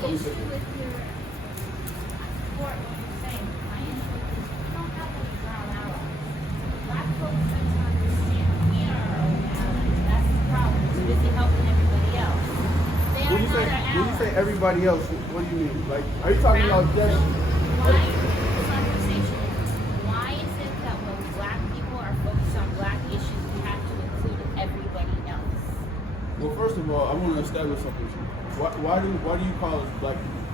issue with your support what you're saying. My issue is we don't have any brown allies. Black folks need to understand we are our own allies. That's the problem. We're busy helping everybody else. They are not our allies. When you say everybody else, what do you mean? Like, are you talking about just? Why the conversation is, why is it that when black people are focused on black issues, we have to include everybody else? Well, first of all, I want to establish something. Why do you call us black people?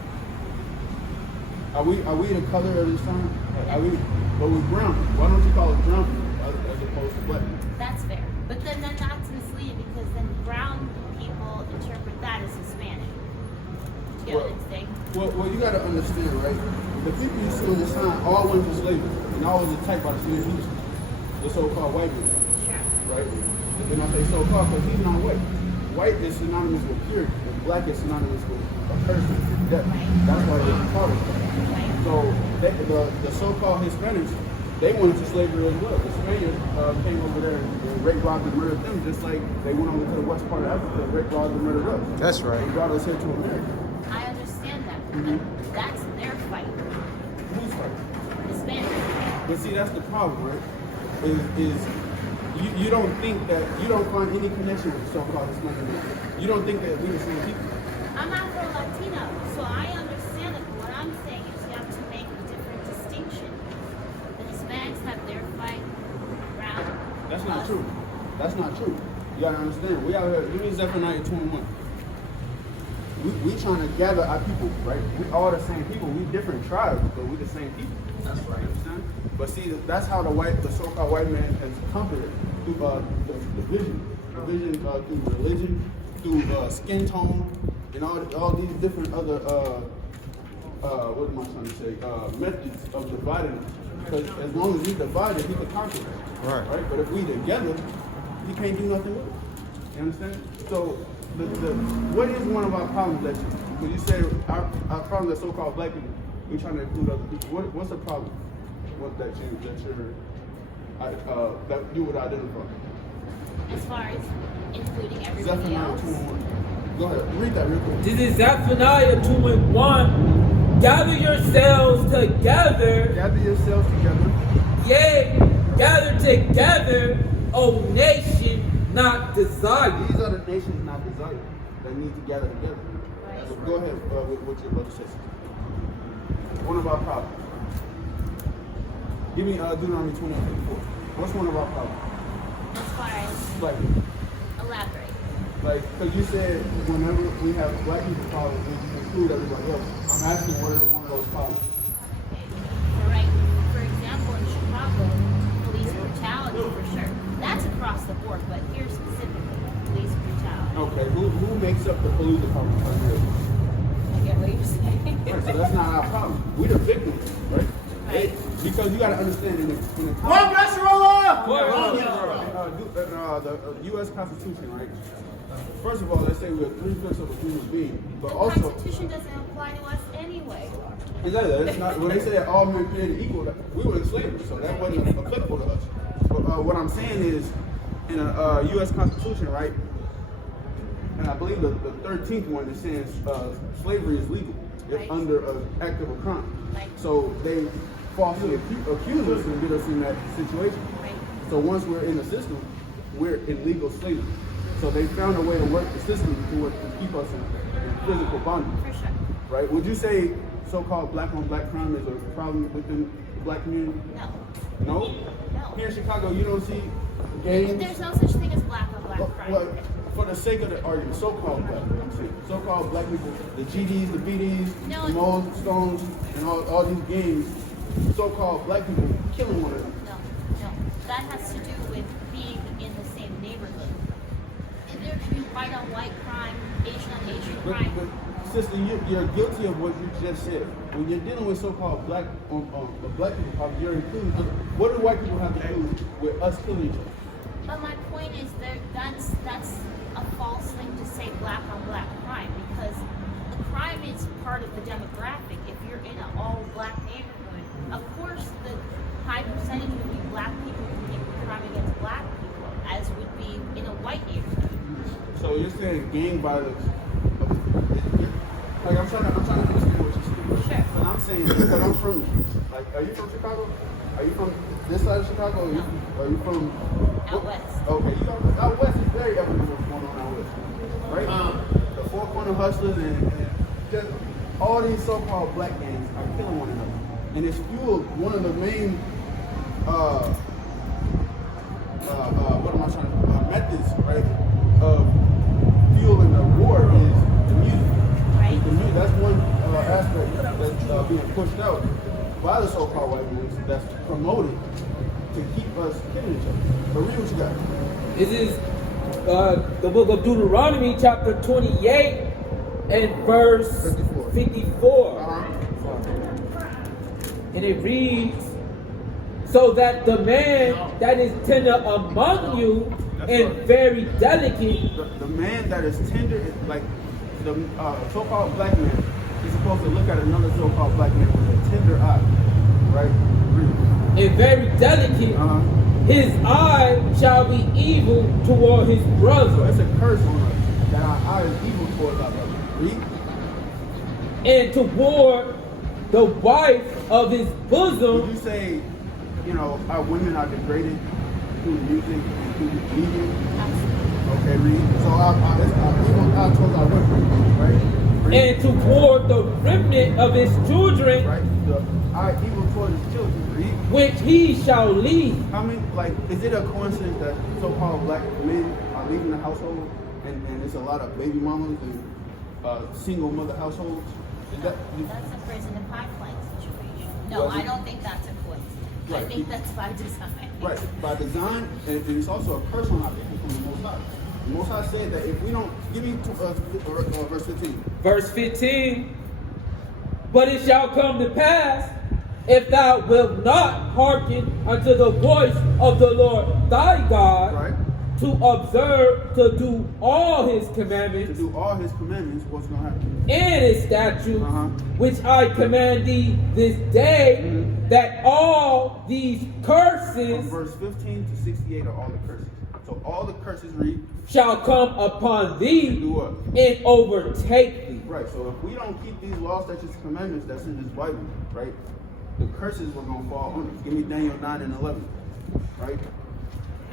Are we the color of the sun? Are we? But we're brown. Why don't you call us brown people as opposed to black people? That's fair. But then that's misleading because then brown people interpret that as Hispanic. Do you get what I'm saying? Well, you got to understand, right? The people you see on the sign all went to slavery, and all was attacked by the slave industry, the so-called white man. Sure. Right? And I say so-called because he's not white. White is synonymous with purity, and black is synonymous with a person, death. Right. That's why they're retarded. Right. So the so-called Hispanics, they went into slavery as well. The Spaniards came over there and raped, robbed, and murdered them, just like they went over to the west part of Africa and raped, robbed, and murdered us. That's right. And brought us here to America. I understand that, but that's their fight. Who's fighting? Hispanic. But see, that's the problem, right? Is you don't think that you don't find any connection with the so-called Hispanic people. You don't think that we're the same people. I'm Afro Latina, so I understand it. But what I'm saying is you have to make a different distinction. The Hispanics have their fight around. That's not true. That's not true. You gotta understand. We out here. Give me Zephaniah 21. We trying to gather our people, right? We all the same people. We different tribes, but we the same people. That's right. You understand? But see, that's how the so-called white man has conquered it through the vision through religion, through skin tone, and all these different other what am I trying to say? Methods of dividing us. Because as long as we divided, he could conquer us. Right. But if we together, he can't do nothing with it. You understand? So what is one of our problems that when you say our problem as so-called black people, we're trying to include other people. What's the problem? That you would identify? As far as including everybody Zephaniah else. 2:1. Go ahead, read that real quick. This is Zephaniah 2:1. Gather yourselves together. Gather yourselves together. Yea, gather together, O nation not desired. These are the nations not desired that need to gather together. Right. So go ahead with what you're about to say. One of our problems. Give me Deuteronomy 20:54. What's one of our problems? As far as Like, elaborate. because you said whenever we have black people problems, we include everybody else. I'm asking what is one of those problems? Right. For example, in Chicago, police brutality for sure. That's across the board, but here specifically, police brutality. Okay, who makes up the police department? I get what you're saying. Right, so that's not our problem. We're the victims, right? Right. Because you got to understand in the the U.S. Constitution, right? First of all, let's say we're 3/5 of a human being, but The also Constitution doesn't apply to us anyway. exactly. It's not when they say that all men created equal. We were in slavery, so that wasn't applicable to us. But what I'm saying is, in a U.S. Constitution, right? And I believe the 13th one is saying slavery is legal. It's Right. under an act of a crime. Right. So they falsely accuse us and get us in that situation. Right. So once we're in the system, we're in legal slavery. So they found a way to work the system to keep us in physical bondage. For sure. Right? Would you say so-called black-on-black crime is a problem within the black community? No. No? No. Here in Chicago, you don't see gangs? There's no such thing as black on black crime. Well, for the sake of the argument, so-called black, I'm saying, so-called black people, the GDs, the BDs, No. the Moles, Stones, and all these gangs, so-called black people killing one another. No. That has to do with being in the same neighborhood. There should be white on white crime, Asian on Asian crime. But sister, you're guilty of what you just said. When you're dealing with so-called black people, you're including. What do white people have to do with us killing each other? But my point is that's a false thing to say black on black crime because the crime is part of the demographic. If you're in an all black neighborhood, of course the high percentage would be black people committing crime against black people, as would be in a white neighborhood. So you're saying gang violence? Like I'm trying to from, like, are you from Chicago? Are you from this side of Chicago? Or are you from? Out west. Okay, you know, out west is very evident what's going on out west, right? The Four Corner Hustlers and just all these so-called black gangs are killing one another, and it's fueled. One of the main, what am I trying to methods, right, of fueling the war is the music. Right. The music, that's one aspect that's being pushed out by the so-called white men that's promoted to keep us killing each other. But read what you got. This is the book of Deuteronomy, chapter 28 and verse 54. And it reads, so that the man that is tender among you and very delicate. The man that is tender is like the so-called black man is supposed to look at another so-called black man with a tender eye, right? Read. And very delicate, his eye shall be evil toward his So brother. it's a curse on us that our eye is evil towards our brother. Read. And toward the wife of his Would bosom. you say, you know, our women are degraded through music and through media? Okay, read. So our evil eye towards our women, right? Read. And toward the remnant of his children, Right? Our evil towards his children. Read. which he shall leave. How many, like, is it a coincidence that so-called black men are leaving the household and there's a lot of baby mamas and single mother households? Is that, That's a prison and pipeline situation. No, Was it? I don't think that's a coincidence. I Right. think that's by design. right, by design, and it's also a curse on our people from the Most High. The Most High said that if we don't, give me verse 15. Verse 15. But it shall come to pass, if thou wilt not hearken unto the voice of the Lord thy God, Right? to observe to do all his To commandments do all his commandments, what's going to happen? and his statutes, which I command thee this day, that all these From curses verse 15 to 68 are all the curses. So all the curses read, shall come upon thee do what? and overtake thee. Right, so if we don't keep these laws, statutes, and commandments that's in this Bible, right, the curses were going to fall on us. Give me Daniel 9 and 11, right?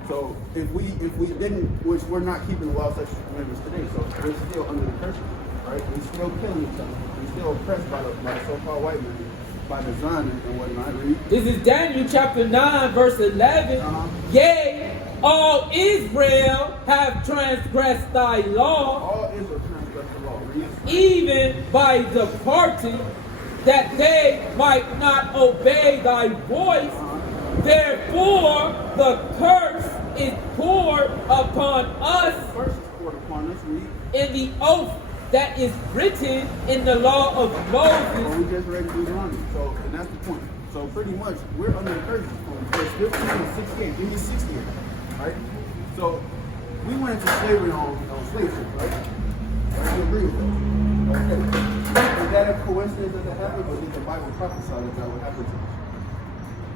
So if we didn't, which we're not keeping the laws, statutes, and commandments today, so we're still under the curses, right? We're still killing each other. We're still oppressed by the so-called white men, by design and whatnot. Read. This is Daniel chapter 9, verse 11. Yea, all Israel have transgressed thy law, All Israel transgressed the law. Read. even by departing, that they might not obey thy voice. Therefore, the curse is poured upon us First is poured upon us. Read. in the oath that is written in the law of Well, Moses. we just read Deuteronomy, so and that's the point. So pretty much we're under the curses from verse 15 to 68. Give me 68, right? So we went into slavery on slave ships, right? You agree with that? Okay. Is that a coincidence that happened, or did the Bible prophesy that would happen to us?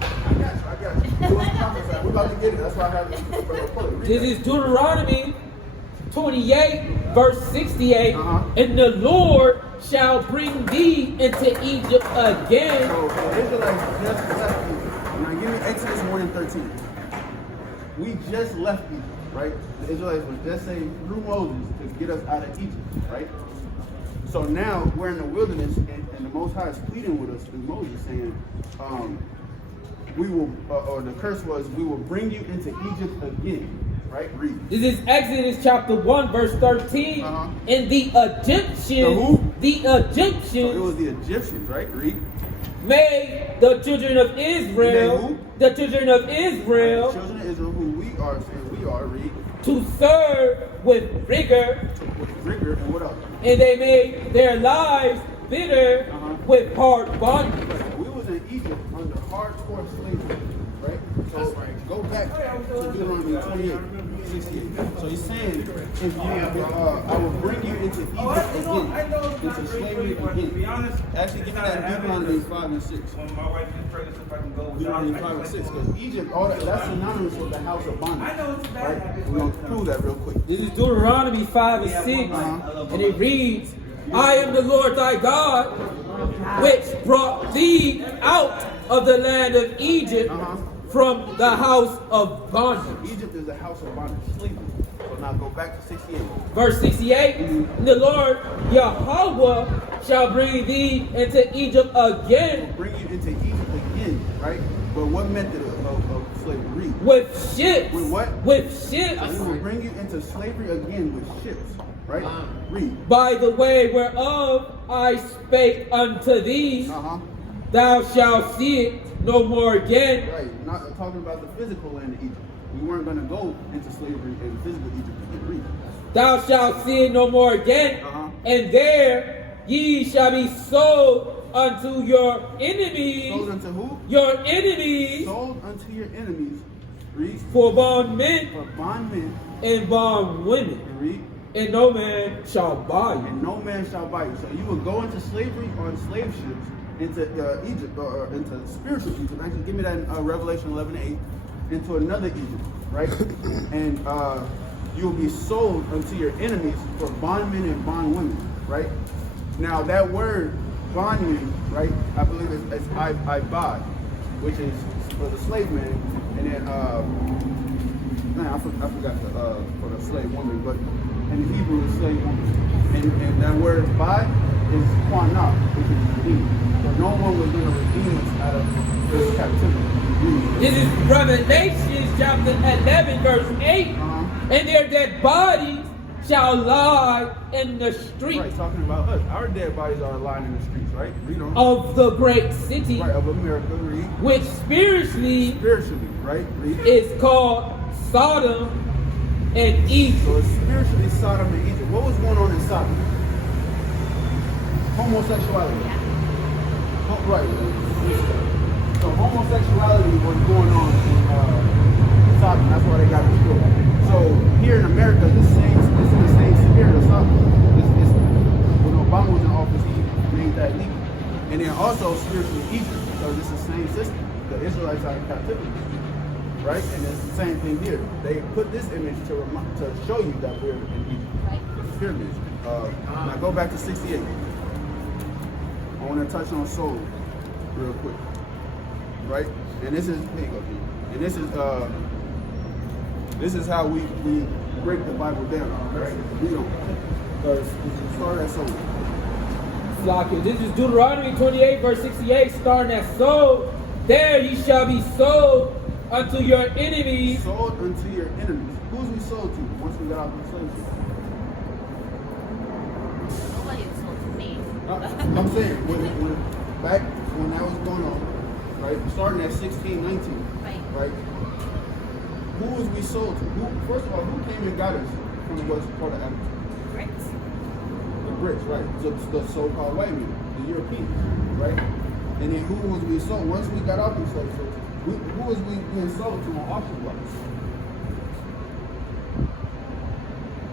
I got you. It was prophesied. We're about to get it. That's why I have it. This is Deuteronomy 28, verse 68. And the Lord shall bring thee into Egypt again. So the Israelites just left Egypt. Now give me Exodus 1 and 13. We just left Egypt, right? The Israelites were just saying through Moses to get us out of Egypt, right? So now we're in the wilderness, and the Most High is pleading with us through Moses, saying, we will, or the curse was, we will bring you into Egypt again, right? Read. This is Exodus chapter 1, verse 13. And the Egyptians, The who? the So it Egyptians was the Egyptians, right? Read. made the children of They Israel, who? the children of The Israel, children of Israel, who we are saying we are, read, to serve with rigor, with rigor, and what else? and they made their lives bitter with hard bondage. We was in Egypt under hardcore slavery, right? So go back to Deuteronomy 28, 68. So he's saying, if you, I will bring you into Egypt again, into slavery again. Actually, give me that Deuteronomy 5 and 6. Deuteronomy 5 and 6, because Egypt, all that's synonymous with the house of bondage. Right? We're gonna prove that real quick. This is Deuteronomy 5 and 6, and it reads, I am the Lord thy God, which brought thee out of the land of Egypt from the house of bondage. Egypt is a house of bondage, slavery. So now go back to 68. Verse 68, the Lord Yahweh shall bring thee into Egypt again Bring you into Egypt again, right? But what method of slavery? with ships. With what? With ships. We will bring you into slavery again with ships, right? Read. By the way whereof I spake unto thee, thou shalt see it no more again. Right. Not talking about the physical land of Egypt. We weren't going to go into slavery in physical Egypt again. Read. Thou shalt see it no more again, and there ye shall be sold unto your enemies. Sold unto who? Your enemies. Sold unto your enemies. Read. For bondmen. For bondmen. And bondwomen. And read. And no man shall buy you. And no man shall buy you. So you will go into slavery on slave ships into Egypt, or into spiritual Egypt. Actually, give me that in Revelation 11:8. Into another Egypt, right? And you will be sold unto your enemies for bondmen and bondwomen, right? Now that word bondman, right? I believe it's ibad, which is for the slave man, and then I forgot for the slave woman, but in Hebrew it's slave woman, and that word bad is quanah, which is redeemed. So no one was going to redeem us out of this captivity. This is Revelation chapter 11, verse 8. And their dead bodies shall lie in the streets. Right, talking about us. Our dead bodies are lying in the streets, right? Read on. Of the great city, right, of America, read. Which spiritually, right? Read. Is called Sodom and Egypt. So it's spiritually Sodom and Egypt. What was going on in Sodom? Homosexuality. Right. So homosexuality was going on in Sodom. That's why they got destroyed. So here in America, it's the same spirit of Sodom. When Obama was in office, he made that legal. And then also spiritually Egypt, because it's the same system. The Israelites are in captivity, right? And it's the same thing here. They put this image to show you that we're in Egypt. Right. The pyramids. Now go back to 68. I want to touch on soul real quick. Right? And this is, here you go, Pete. And this is how we break the Bible down, right? We don't. Start at soul. This is Deuteronomy 28, verse 68, starting at soul. There ye shall be sold unto your enemies. Sold unto your enemies. Who's we sold to once we got out of the slave ship? Nobody was sold to me. I'm saying, back when that was going on, right? Starting at 16, 19, right? Who was we sold to? First of all, who came and got us from what's called the Africa? Brits. The Brits, right? So the so-called white men, the Europeans, right? And then who was we sold? Once we got out of the slave ships, who was we being sold to on auction blocks?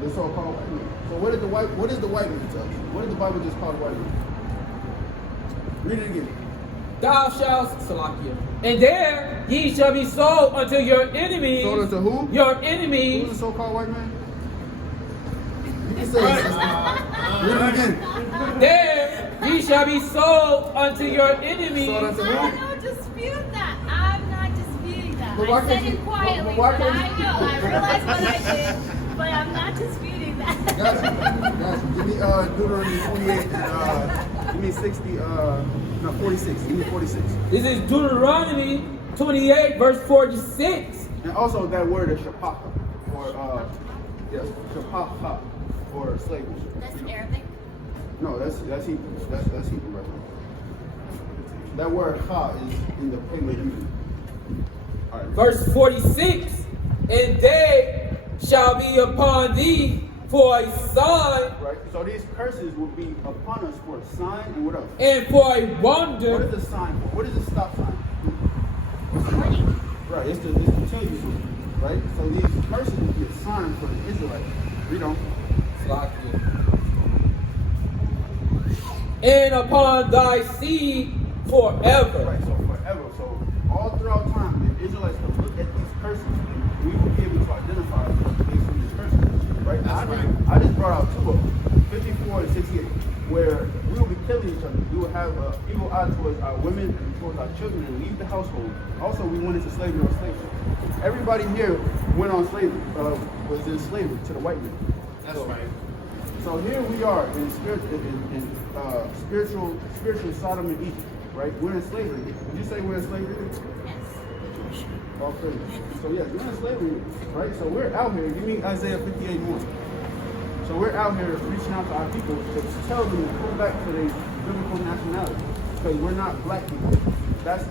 The so-called white men. So what is the white man tell us? What did the Bible just call the white man? Read it again. Thou shalt, Salakia. And there ye shall be sold unto your enemies. Sold unto who? Your enemies. Who's the so-called white man? You can say it. Read it again. There ye shall be sold unto your enemies. Sold unto who? I don't dispute that. I'm not disputing that. But why I said can't it you- quietly, but why but can't I you- know. I realize what I did, but I'm not disputing that. Gotcha. Give me Deuteronomy 28 and give me 46. Give me 46. This is Deuteronomy 28, verse 46. And also that word is shapaka, or yes, shapaka, or slave. That's Arabic? No, that's Hebrew. That's Hebrew right now. That word ha is in the Paleo. All right. Verse 46. And they shall be upon thee for a sign. Right. So these curses will be upon us for a sign and what else? And for a wonder. What is the sign for? What is the stop sign? Warning. Right. It's to tell you something. Right. So these curses will be a sign for the Israelites. Read on. And upon thy seed forever. Right. So forever. So all throughout time, the Israelites will look at these curses. We will be able to identify them based on these curses. Right. I just brought out two of them, 54 and 68. where we will be killing each other. We will have evil eye towards our women and towards our children and leave the household. Also, we went into slavery on slave ships. Everybody here went on slavery, was in slavery to the white man. That's right. So here we are in spiritual Sodom and Egypt, right? We're in slavery. Would you say we're in slavery? Yes. All praise. So yeah, we're in slavery, right? So we're out here. Give me Isaiah 58:1. So we're out here reaching out to our people to tell them to go back to their biblical nationality, because we're not black people. That's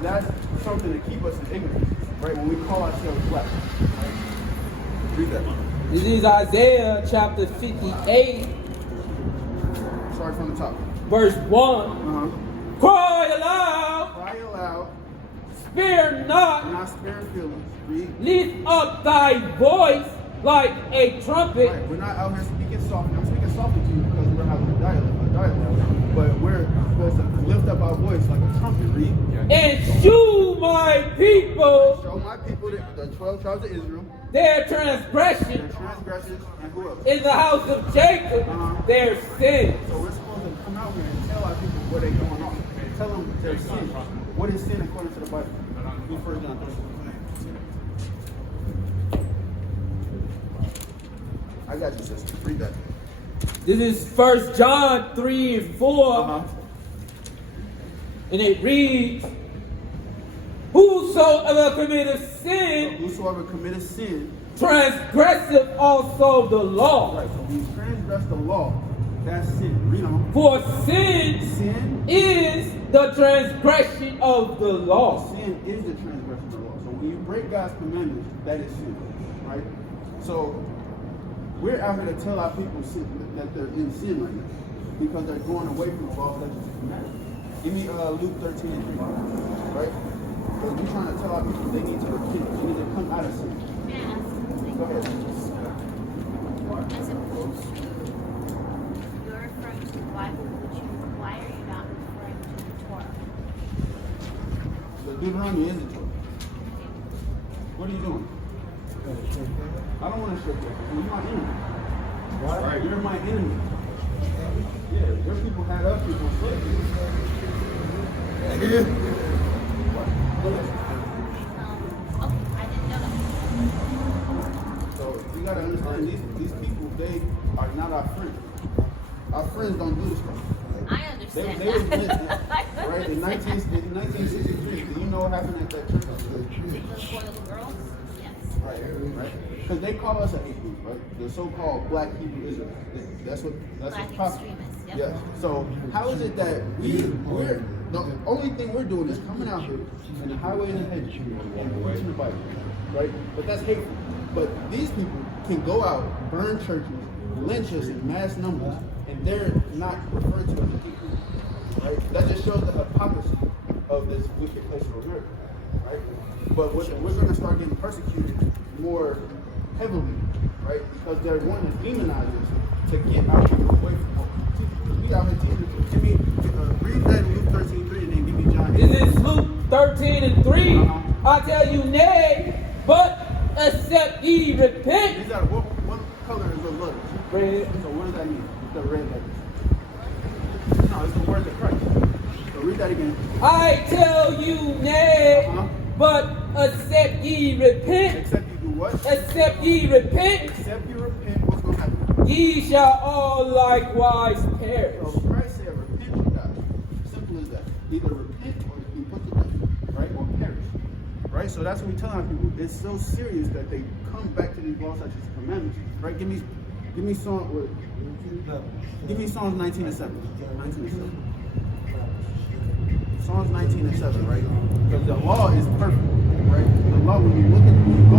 something to keep us in ignorance, right? When we call ourselves black. Right? Read that. This is Isaiah chapter 58, Sorry, from the top. verse 1. Uh-huh. Cry aloud, Cry aloud, spare not, not sparing feelings. Read. lift up thy voice like a trumpet, Right. We're not out here speaking softly. I'm speaking softly to you because we're having a dialogue. But we're supposed to lift up our voice like a trumpet. Read. and shew my people Show my people the 12 tribes of Israel, their their transgression transgressions, and who else? in the house of Jacob, their sin. So we're supposed to come out here and tell our people what they're going on. Tell them their sin. What is sin according to the Bible? Read 1 John 3. I got you, sister. Read that. This is 1 John 3 and 4, and it reads, whosoever committeth sin, Whosoever committeth sin, transgresseth also the law. right? So we transgress the law. That's sin. Read on. For sin Sin. is the transgression of the law. Sin is the transgression of the law. So when you break God's commandments, that is sin, right? So we're out here to tell our people that they're in sin right now because they're going away from the law, statutes, and commandments. Give me Luke 13 and 3, right? Because we're trying to tell our people they need to repent. They need to come out of sin. May I ask something? Go ahead. As opposed to you're referring to the Bible, why are you not referring to the Torah? So Deuteronomy is the Torah. What are you doing? I don't want to shake you. You're my enemy. What? Right. You're my enemy. Yeah, your people had us people slaves. Okay, I didn't know that. So you gotta understand these people, they are not our friends. Our friends don't do this stuff. I understand They was that. right in 1963. Do you know what happened at that church? Those boy little girls? Yes. Right. Because they call us a hate group, right? The so-called Black Hebrew Israelites. That's Black what's possible. extremists, yep. Yeah. So how is it that we're the only thing we're doing is coming out here in the highway and the hedges and preaching the Bible, right? But that's hateful. But these people can go out, burn churches, lynch us in mass numbers, and they're not referred to as a hate group, right? That just shows the hypocrisy of this wicked place of America, right? But we're going to start getting persecuted more heavily, right? Because they're wanting to demonize us to get our people away from us. We out here teaching. Give me, read that in Luke 13:3 and then give me John 8. This is Luke 13 and 3. I tell you, nay, but except ye repent. These are, what color is the letters? Red. So what does that mean? The red letters. No, it's the words of Christ. So read that again. I tell you, nay, but except ye repent. Except you do what? Except ye repent, Except you repent, what's going to happen? ye shall all likewise perish. So Christ said, repent to God. Simple as that. Either repent or be put to death, right? Or perish. Right? So that's what we tell our people. It's so serious that they come back to these laws such as commandments. Right? Give me Psalms 19 and 7. 19 and 7. Psalms 19 and 7, right? Because the law is perfect, right? The law, when you go through the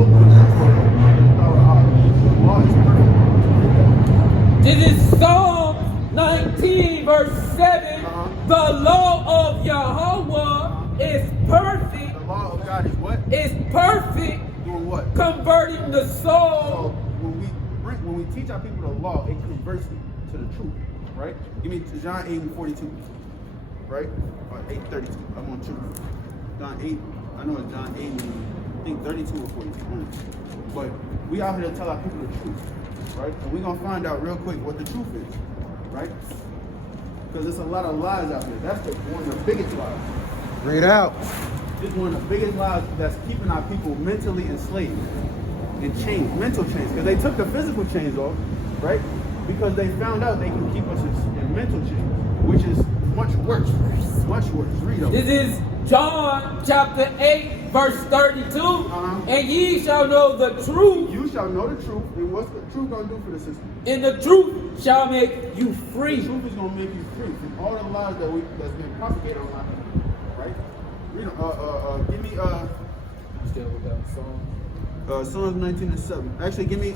law is perfect. This is Psalm 19 verse 7. The law of Yahweh is perfect. The law of God is what? Is perfect. Doing what? Converting the So soul. when we teach our people the law, it converts them to the truth, right? Give me John 8 and 42, right? Or 8:32. I'm on truth. John 8. I know it's John 8 and I think 32 or 42. But we out here to tell our people the truth, right? And we're gonna find out real quick what the truth is, right? Because there's a lot of lies out there. That's one of the biggest lies. Read out. It's one of the biggest lies that's keeping our people mentally enslaved and chains, mental chains. Because they took the physical chains off, right? Because they found out they can keep us in mental chains, which is much worse. Much worse. Read on. This is John chapter 8, verse 32. And ye shall know the truth. You shall know the truth. And what's the truth going to do for the system? And the truth shall make you free. The truth is going to make you free from all the lies that's been propagated on our people, right? Read on. Give me Still with that song. Psalms 19 and 7. Actually, give me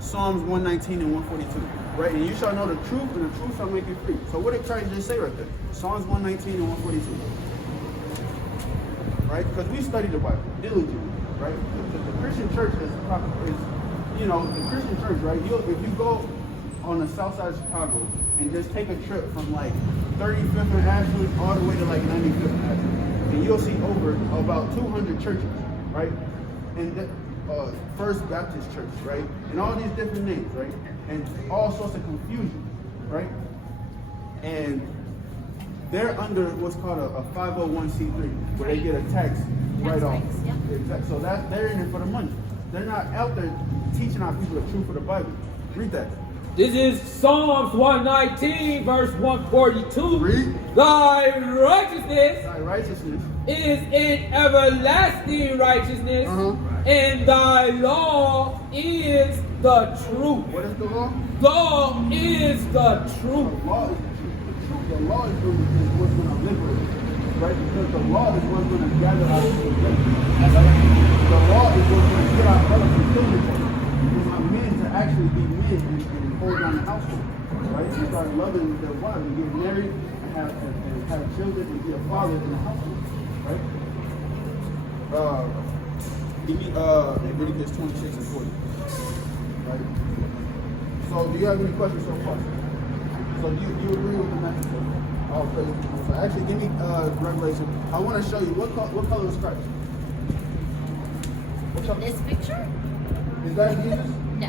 Psalms 119 and 142. Right? And you shall know the truth, and the truth shall make you free. So what did Christ just say right there? Psalms 119 and 142. Right? Because we study the Bible diligently, right? The Christian church is, you know, the Christian church, right? If you go on the south side of Chicago and just take a trip from like 35th and Ashland all the way to like 95th and Ashland, and you'll see over about 200 churches, right? And First Baptist Church, right? And all these different names, right? And all sorts of confusion, right? And they're under what's called a 501c3, where they get a tax right off. Yeah. Exactly. So they're in it for the money. They're not out there teaching our people the truth of the Bible. Read that. This is Psalms 119, verse 142. Read. Thy righteousness Thy righteousness is in everlasting righteousness, and thy law is the truth. What is the law? Law is the truth. The law is the truth. The law is what's going to liberate, right? Because the law is what's going to gather our people together. Right? The law is what's going to get our brothers from killing each other. It's our men to actually be men and hold down the household, right? And start loving their wives and get married and have children and be a father in the household, right? Give me Leviticus 26 and 40. Right? So do you have any questions so far? So do you agree with the message? Oh, praise the Lord. So actually, give me Revelation. I want to show you what color is Christ. What color? This picture? Is that Jesus? No.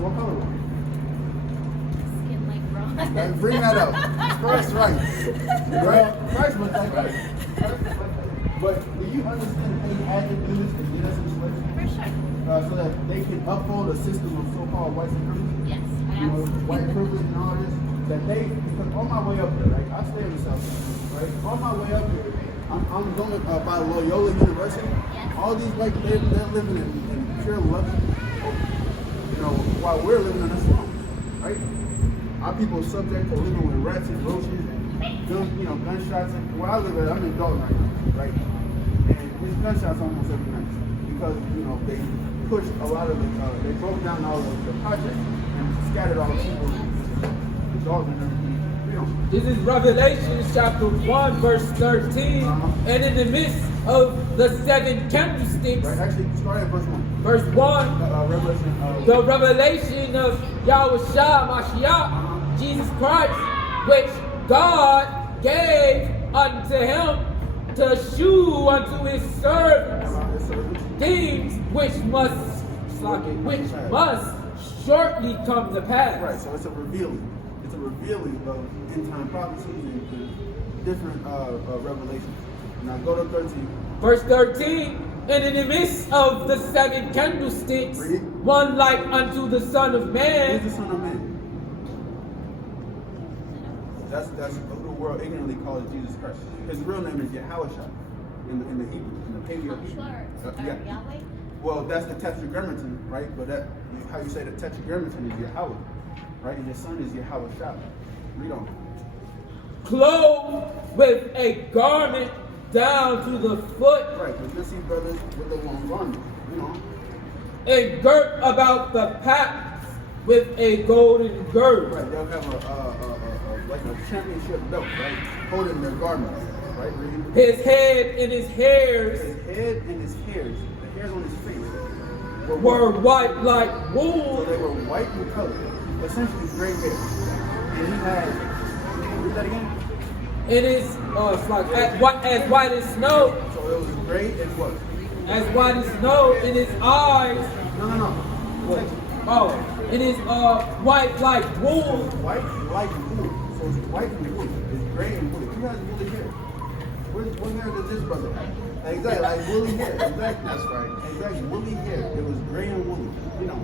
What color? Skin like bronze. Bring that up. Christ, right? Right? Christ was like that. But do you understand that they had to do this to get us in slavery? For sure. So that they can uphold a system of so-called white supremacy? Yes, I You know, absolutely. white privilege and all this, that because on my way up there, right, I stay in the South, right, on my way up there, I'm going by Loyola University. Yes. All these white, they're living in pure luxury, you know, while we're living in a slum, right? Our people are subject to living with rats and roaches and gunshots. And where I live at, I'm in Dalton right now, right? And there's gunshots almost every night because, you know, they pushed a lot of they broke down all of the projects and scattered all the people in Dalton and everything. You know. This is Revelation chapter 1, verse 13. And in the midst of the seven candlesticks, Right, actually, start at verse 1. verse 1, Revelation. the revelation of Yahushua Mashiach, Jesus Christ, which God gave unto him to shew unto his servants things which must shortly come to pass. Right, so it's a revealing. It's a revealing of end time prophecies and different revelations. Now go to 13. Verse 13, and in the midst of the seven candlesticks, one like unto the Son of Who's Man. the Son of Man? That's what the world ignorantly calls Jesus Christ. His real name is Yahushua in the Hebrew, in the Paleo Hebrew. Yahweh? Well, that's the Tetragrammaton, right? But that how you say the Tetragrammaton is Yahweh, right? And his son is Yahushua. Read on. Clothed with a garment down to the foot, Right, because you see brothers with the long garment, you know. and girt about the paps with a golden girdle. Right, they'll have like a championship belt, right? Holding their garments, right? Read. His head and his hairs His head and his hairs, the hairs on his face, were white like So wool, they were white in color, essentially gray hair. And he had, read that again? and it's like as white as snow, So it was gray and what? as white as snow, and his eyes, No. What? and his white like wool, White like wool. So it's white and woolly. It's gray and woolly. Who has woolly hair? What hair does this brother have? Exactly, like woolly hair. Exactly. That's right. Exactly, woolly hair. It was gray and woolly. You know.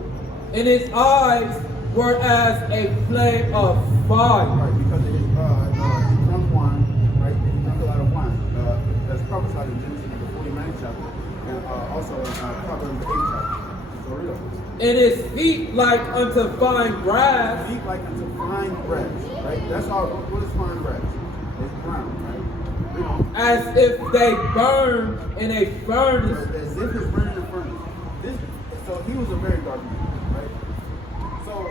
And his eyes were as a flame of fire. Right, because it is from wine, right? He drank a lot of wine. That's prophesied in Genesis the 49th chapter, and also in Proverbs the 8th chapter. So real. And his feet like unto fine brass. Feet like unto fine brass, right? That's all. What is fine brass? It's brown, right? You know. As if they burn in a furnace. As if it's burning in a furnace. So he was a very dark man, right? So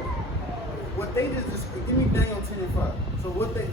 what they did is, give me Daniel 10 and 5. So what they